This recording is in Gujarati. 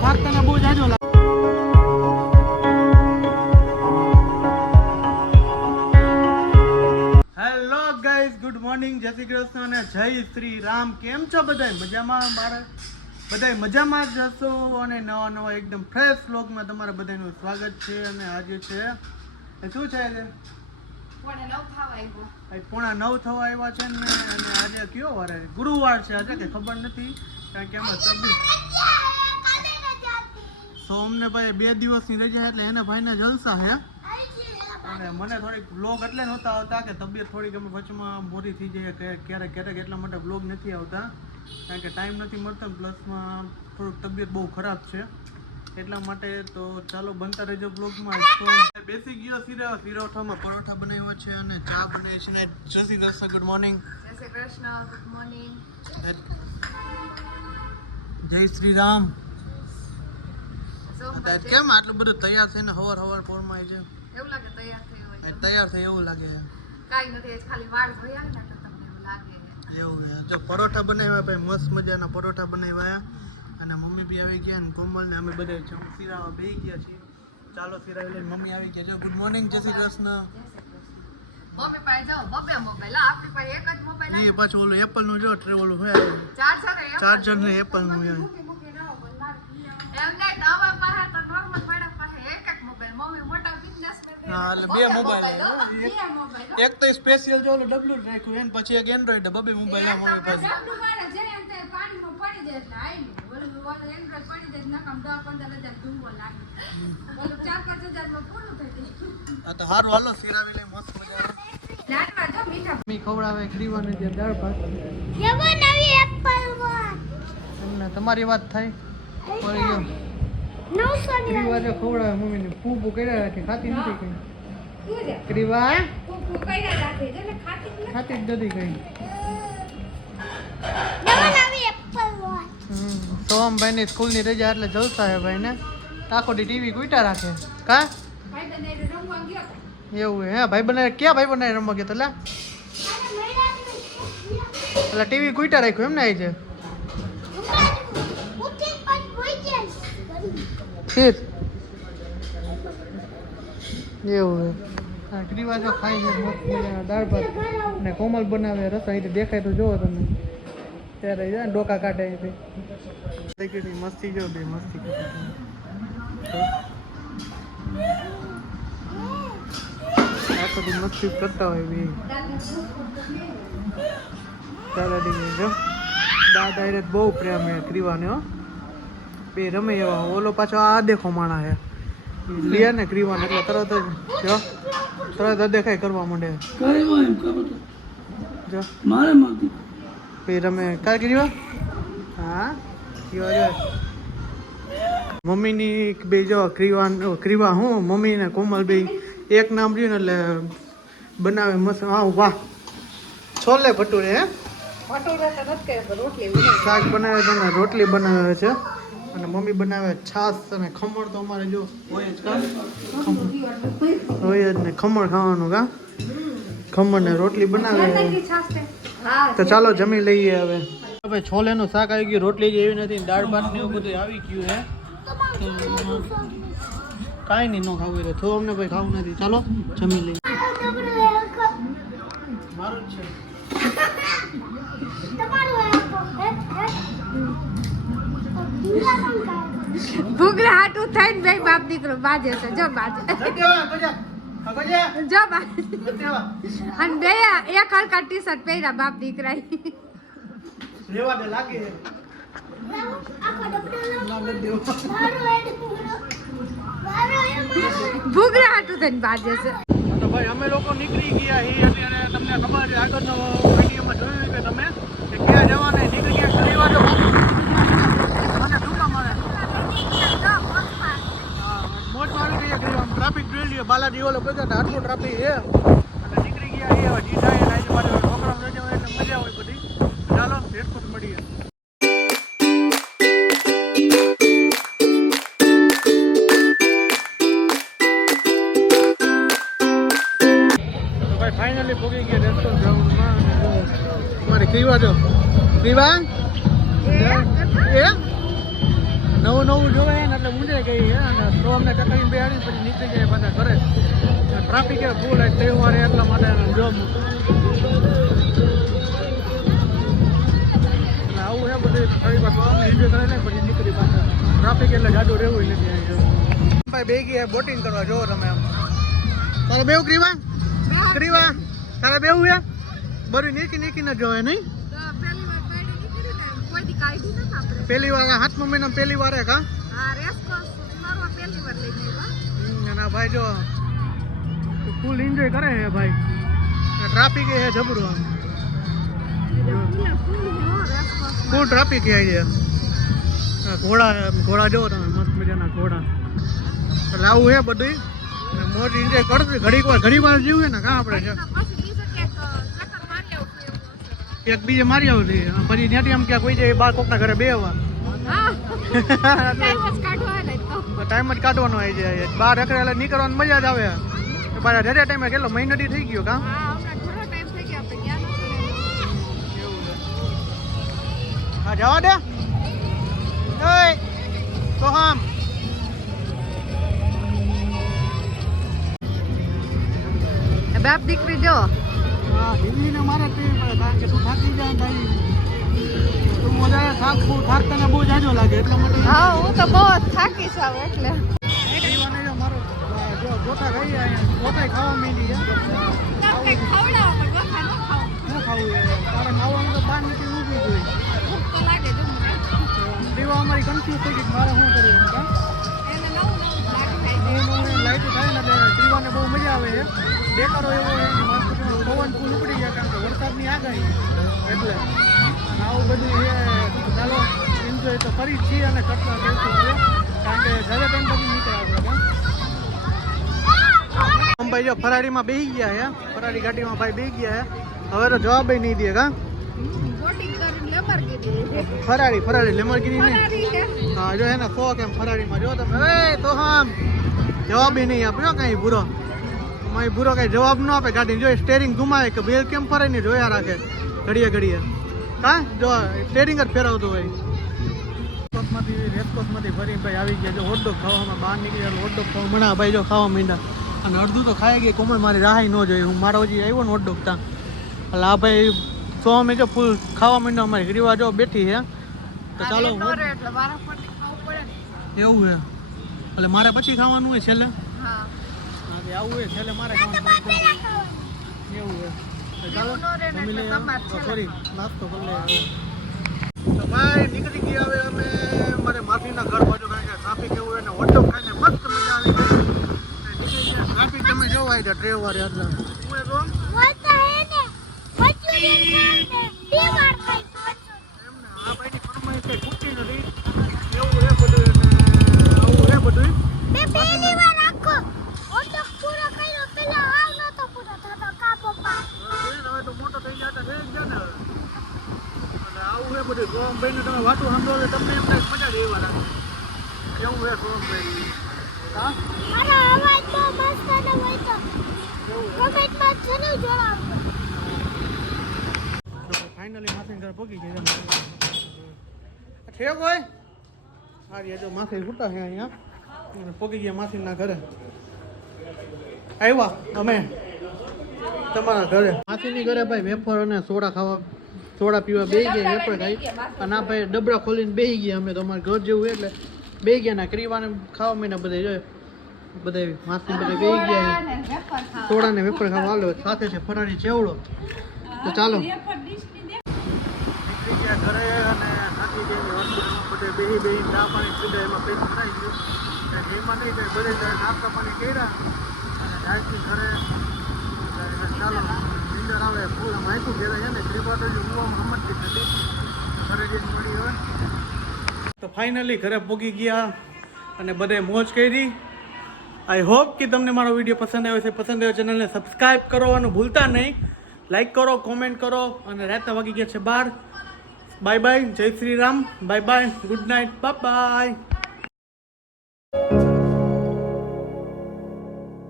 થાકતા બહુ જાજો મોર્નિંગ. જય શ્રી કૃષ્ણ અને જય શ્રી રામ. કેમ છો બધાય? મજામાં મારા? બધાય મજામાં જ હશો અને નવા નવા એકદમ ફ્રેશ વ્લોગમાં તમારા બધાનું સ્વાગત છે અને આજે છે શું છે પોણા નવ થવા આવ્યા. છે ને અને આજે કયો વાર ગુરુવાર છે આજે, કે ખબર નથી. કારણ કે એમાં છવ્વીસ તો અમને ભાઈ બે દિવસની રજા એટલે એને ભાઈને જલસા હે? અને મને થોડીક બ્લોગ એટલે નહોતા આવતા કે તબિયત થોડીક અમે વચમાં મોરી થઈ જાય, કે ક્યારેક ક્યારેક એટલા માટે બ્લોગ નથી આવતા. કારણ કે ટાઈમ નથી મળતો પ્લસમાં થોડુંક તબિયત બહુ ખરાબ છે. એટલા માટે તો ચાલો બનતા રહેજો બ્લોગમાં બેસી ગયો સિરા સિરોઠામાં પરોઠા બનાવ્યો છે અને ચા બનાવી છે. ને જસી દર્શક ગુડ મોર્નિંગ જય શ્રી કૃષ્ણ ગુડ મોર્નિંગ જય શ્રી રામ. કેમ આટલું બધું તૈયાર થઈને હવાર હવાર પોરમાં આવી છે. એવું લાગે તૈયાર થયું હોય તૈયાર થઈ એવું લાગે. કાઈ નથી ખાલી વાળ ધોયા ને તમને એવું લાગે. એવું જો પરોઠા બનાવ્યા ભાઈ મસ્ત મજાના પરોઠા બનાવ્યા અને મમ્મી બી આવી ગયા ને કોમલ ને અમે બધા છે બે ગયા છીએ. ચાલો સિરાવી મમ્મી આવી ગયા. ગુડ મોર્નિંગ જય શ્રી કૃષ્ણ. મમ્મી પાસે જાઓ. બબે મોબાઈલ. આપણી પાસે એક જ મોબાઈલ એ પાછું ઓલું એપલનું જો ટ્રે ઓલું હોય. ચાર્જર ચાર્જર ને એપલ. એમ નવા પાસે તો normal મારા પાસે એક એક મોબાઈલ. મમ્મી મોટા બિઝનેસમેન હા, એટલે બે મોબાઈલ એક- તો સ્પેશિયલ જો ઓલું ડબલું રાખ્યું એને પછી એક એન્ડ્રોઈડ બબે મોબાઈલ મમ્મી પાસે પાણીમાં પડી જાય એટલે. ઓલું ચાર પાંચ હજારમાં પૂરું થઈ આ તો સારું હાલો સિરાવી મસ્ત મજા મીઠા. મમ્મી ખવડાવે ખરીવાને જે દાળ ભાત. એમને તમારી વાત થાય. પડી ગયો ખવડાવે મમ્મીને પૂપુ કર્યા રાખે ખાતી નથી કઈ. શું છે? કર્યા રાખે એટલે ખાતી જ નથી. ખાતી જ નથી કઈ. સોમભાઈ ની સ્કૂલની રજા એટલે જલસા હે ભાઈ ને આખો દી ટીવી કુટા રાખે. કા? એટલે. એવું હે. ભાઈ બનાવે. ક્યાં ભાઈ બનાવે રમવા ગયો તો? લા. એટલે ટીવી કુટા રાખ્યું એમ ને આવી છે ખીર એવું હે. હા ક્રીવા જો ખાઈ છે દાળ ભાત ને કોમલ બનાવે રસ અહીંથી દેખાય તો જોવો તમે. ત્યારે જાય ને ડોકા કાઢે અહીંથી મસ્તી જો બે મસ્તી કરે આખો દી મસ્તી કરતા હોય બે. દાદા દીદી જો. દાદા એને બહુ પ્રેમ હે ક્રીવાને હો. બે રમે એવા. ઓલો પાછો આ દેખો માણા હે. લે ને ક્રીવાને એટલે તરત જ જો. તરત જ દેખાય કરવા માંડે. જો. મારે માંગતી બે રમે કા ક્રીવા હા મમ્મીની બે જો ક્રીવા ક્રીવા હું મમ્મી ને કોમલ બે એક નામ રહ્યું ને એટલે બનાવે મસ્ત હા વાહ છોલે ભટુરે હે કર્યા શાક બનાવે છે અને રોટલી બનાવે છે અને મમ્મી બનાવે છાશ અને ખમણ તો અમારે જો હોય જ કા? ખમણ. હોય જ ને ખમણ ખાવાનું કા? ખમણ ને રોટલી બનાવે. તો ચાલો જમી લઈએ હવે. હવે છોલેનું શાક આવી ગયું રોટલી જેવી નથી દાળ ભાત ને એવું બધું આવી ગયું હે. કાંઈ નહીં ન ખાવું એટલે તો. અમને ભાઈ ખાવું નથી. ચાલો જમી લઈએ. મારું છે. ભૂગરા હાટું થઈને ભાઈ બાપ દીકરો બાજે છે. જો બાજે. જો. અને બે, એક હરખા ટી શર્ટ પહેર્યા, બાપ દીકરા રેવા દે. ભૂગરા હાટું થઈને બાજે છે તો ભાઈ, અમે લોકો નીકળી ગયા છીએ અત્યારે તમને ખબર છે, આગળનો વિડીયોમાં જોયું કે તમે, કે ક્યાં જવાના નીકળી ગયા છે રેવા દો મને ટૂંકા મળે મોજ મારી ગઈ કે આમ ટ્રાફિક જોઈ લઈએ બાલાજી ઓલો બધા આટલો ટ્રાફિક છે. અને નીકળી ગયા એ જીતા એ આજુબાજુ છોકરા રજા હોય એટલે મજા હોય બધી. ચાલો રેડકોટ મળીએ. ફાઇનલી ભોગી ગયા રેસ્ટોરન્ટ ગ્રાઉન્ડમાં તમારે કીવા જો. ક્રીવા એ નવું નવું જોવે ને એટલે ઊંડે ગઈ અને તો અમને ટકાઈ બેહાડી પછી નીકળી જાય બધા ઘરે. ટ્રાફિક એ ફૂલ હોય તહેવાર એટલા માટે જો આવું છે બધું એન્જોય કરે ને પછી નીકળી પાછા. ટ્રાફિક એટલે જાડું રહેવું નથી ભાઈ બે ગયા બોટિંગ કરવા જો તમે આમ. તારે બેવું ક્રીવા? ક્રીવા? તારે બેવું છે બરી નીકી નીકીને જોવે નહીં તો પહેલી વાર પાડી નીકળી ને કોઈ દી કાઢી નથી આપણે. પહેલી વાર હાથમાં મહિના પહેલી વાર હે? કા હા મારવા પહેલી વાર ભાઈ જો ફૂલ એન્જોય કરે હે ભાઈ. ટ્રાફિક હે જબરું આમ. ફૂલે ફૂલ હો ટ્રાફિક છે. અહીંયા ઘોડા ઘોડા જો તમે મસ્ત મજાના ઘોડા. એટલે આવું હે બધું મોજ એન્જોય કરશે. ઘડીક વાર ઘડી વાર જીવું ને કાં આપણે છે પછી બીજું ક્યાંક ચક્કર મારી આવું એવું હશે એક બીજે મારી આવતી પછી ત્યાંથી એમ કે કોઈ જાય બાર કોકના ઘરે બે આવવા ટાઈમ જ કાઢવાનો આવી જાય બાર બહાર એટલે નીકળવાની મજા જ આવે. પાછા રેડે ટાઈમે કેટલો? મહિનાથી થઈ ગયો કાં હા જવા દે. તો હામ. બાપ દીકરી જો. હિન્દીને મારે તે કારણ કે તું થાકી જાય તારી તું વધારે થાક બહુ થાક તને બહુ જાજો લાગે એટલા માટે હા હું તો બહુ જ થાકી છું એટલે. ગોથા ખાઈ અહીંયા ખાવા માંડી છે ખવડાવો પણ વખા ન ખાવ શું ખાવું તારે ખાવાનું તો બહાર નીકળી ઊભી જોઈ ભૂખ તો લાગે જો મને દીવા અમારી કન્ફ્યુઝ થઈ ગઈ મારે શું કરવું એમ લાઈટ થાય ને એટલે દીવાને બહુ મજા આવે છે. દેખાડો એવો પવન ફૂલ ઉપડી ગયા કારણ કે વરસાદની આગાહી. એટલે આવું બધું એ ચાલો એન્જોય તો કરી છીએ અને કરતા રહેશું હવે કારણ કે જ્યારે પણ પછી નીકળે આપણે ભાઈ જો ફરારીમાં બેસી ગયા હે ફરારી ગાડીમાં ભાઈ બેસી ગયા હે હવે તો જવાબ નહીં દે કા? ફરારી ફરારી લેમરગીરી નહીં હા જો એના શોખ એમ ફરારીમાં જો તમે એ તો હા જવાબ નહીં આપ્યો કઈ ભૂરો. અમારી બુરો કઈ જવાબ ન આપે. ગાડી જો સ્ટેરિંગ ઘુમાવે કે બેલ કેમ ફરે ને જોયા રાખે? ઘડીએ ઘડીએ. હા જો સ્ટેરિંગ જ ફેરવતું હોય. રેસકોસમાંથી રેસકોસમાંથી ફરી ભાઈ આવી ગયા. જો હોટડોગ ખાવામાં બહાર નીકળી ગયા. હોટડોગ ખાવા મણા ભાઈ જો ખાવા માંડ્યા. અને અડધું તો ખાઈ ગઈ. કોમળ મારી રાહ ન જોઈએ હું મારો હજી આવ્યો ને હોટડોગ ત્યાં. એટલે આ ભાઈ સો અમે જો ફૂલ ખાવા માંડ્યો. અમારી ગરીવા જો બેઠી છે. તો ચાલો એવું હે એટલે મારે પછી ખાવાનું હોય છેલ્લે? હા. તે આવું હોય છેલ્લે મારે એવું હોય. ચાલો. સોરી નાસ્તો કરી તો ભાઈ નીકળી ગયા હવે અમે મારે માફીના ઘર બાજુ કારણ કે ટ્રાફિક એવું હોય ને ઓટો ખાઈને મસ્ત મજા આવી ટ્રાફિક તમે જોવા આવી ટ્રેવ વાળી એટલે હું એ કહું એમને આ ભાઈની ફરમાઈશ કઈ ખૂટતી નથી એવું હે બધું અને આવું હે બધું હવે તો મોટો થઈ જાય તો થઈ જ જાય ને હવે. અને આવું હે બધું સોમભાઈને તમે વાતું સાંભળો તો તમને એમ થાય કે મજા જ એવા લાગે એવું હે સોમભાઈ હા ફાઇનલી માથે ઘર પગી ગયા ઠેક હોય? હારી જો માથે છૂટા છે અહીંયા. પગી ગયા માથીના ઘરે. આવ્યા અમે તમારા ઘરે. માસીની ઘરે ભાઈ વેફર અને સોડા ખાવા સોડા પીવા બે ગયા વેફર ખાઈ. અને આ ભાઈ ડબડા ખોલીને બે ગયા અમે તો અમારે ઘર જેવું એટલે બે ગયા ના ક્રીવાને ખાવા મહિના બધા જોઈએ બધા માસી બધા બેહી ગયા સોડા ને વેફર ખાવા. આવ્યો સાથે છે ફરાળી ચેવડો તો ચાલો વેફર ડીશની દે નીકળી ગયા ઘરે અને નાની ગઈ હોસ્પિટલમાં બધે બેહી બેહી ચા પાણી પીધા, એમાં પેટ ભરાઈ ગયું. એમાં નહીં કંઈ બધે જાય નાસ્તા પાણી કર્યા. અને ડાયરેક્ટલી ઘરે ચાલો નીંદર આવે, ફૂલ ઘેરાય છે ને ત્રિપા તો હજી ઊંઘવામાં સમજતી જ નથી. ઘરે જઈને મળી હોય. તો ફાઇનલી ઘરે પહોંચી ગયા અને બધે મોજ કરી. આઈ હોપ કે તમને મારો વીડિયો પસંદ આવ્યો છે. પસંદ આવ્યો ચેનલને સબસ્ક્રાઇબ કરવાનું ભૂલતા નહીં. લાઈક કરો કોમેન્ટ કરો અને રાતના વાગી ગયા છે બાર. bye bye Jai Shri Ram bye bye good night bye bye